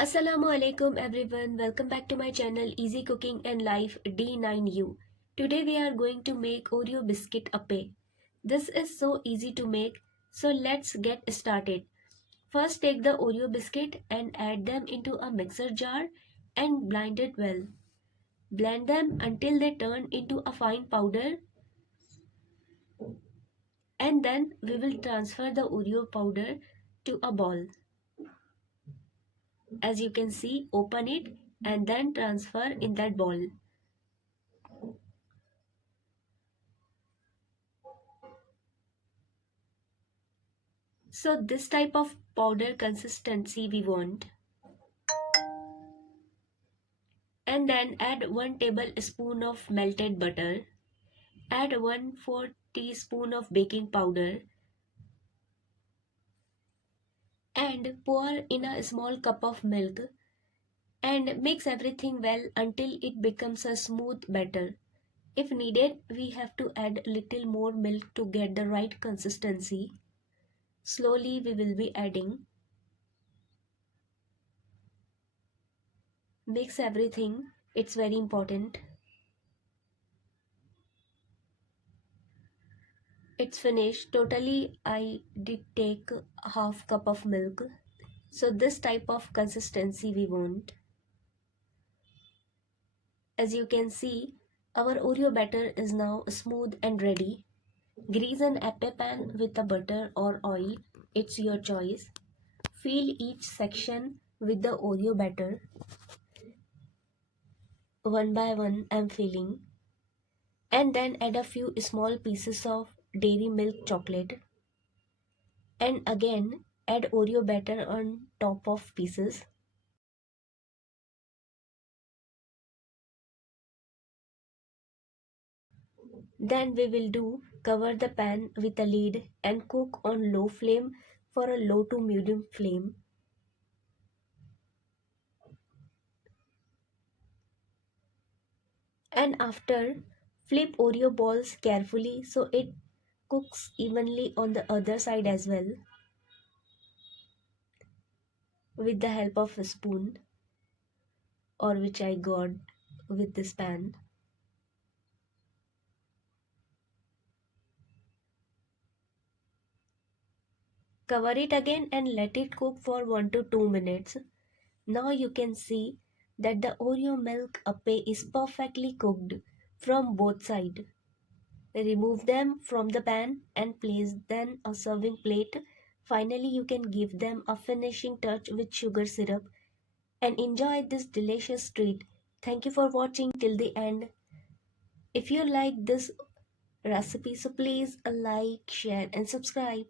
Assalamu alaikum everyone. Welcome back to my channel Easy Cooking and Life D9U. Today we are going to make Oreo Biscuit Appe. This is so easy to make, so let's get started. First take the Oreo biscuit and add them into a mixer jar and blend it well. Blend them until they turn into a fine powder, and then we will transfer the Oreo powder to a bowl. As you can see, open it and then transfer in that bowl. So this type of powder consistency we want. And then add 1 tablespoon of melted butter. Add 1/4 teaspoon of baking powder and pour in a small cup of milk and mix everything well until it becomes a smooth batter. If needed, we have to add little more milk to get the right consistency. Slowly we will be adding. Mix everything. It's very important. It's finished. Totally, I did take half cup of milk. So this type of consistency we want. As you can see, our Oreo batter is now smooth and ready. Grease an appe pan with a butter or oil. It's your choice. Fill each section with the Oreo batter. One by one I'm filling. And then add a few small pieces of dairy milk chocolate. And again add Oreo batter on top of pieces. Then we will cover the pan with a lid and cook on low flame for a low to medium flame. And after, flip Oreo balls carefully so it cooks evenly on the other side as well, with the help of a spoon, or which I got with this pan. Cover it again and let it cook for 1 to 2 minutes. Now you can see that the Oreo milk appe is perfectly cooked from both sides. Remove them from the pan and place them a serving plate. Finally, you can give them a finishing touch with sugar syrup and enjoy this delicious treat. Thank you for watching till the end. If you like this recipe, so please like, share and subscribe.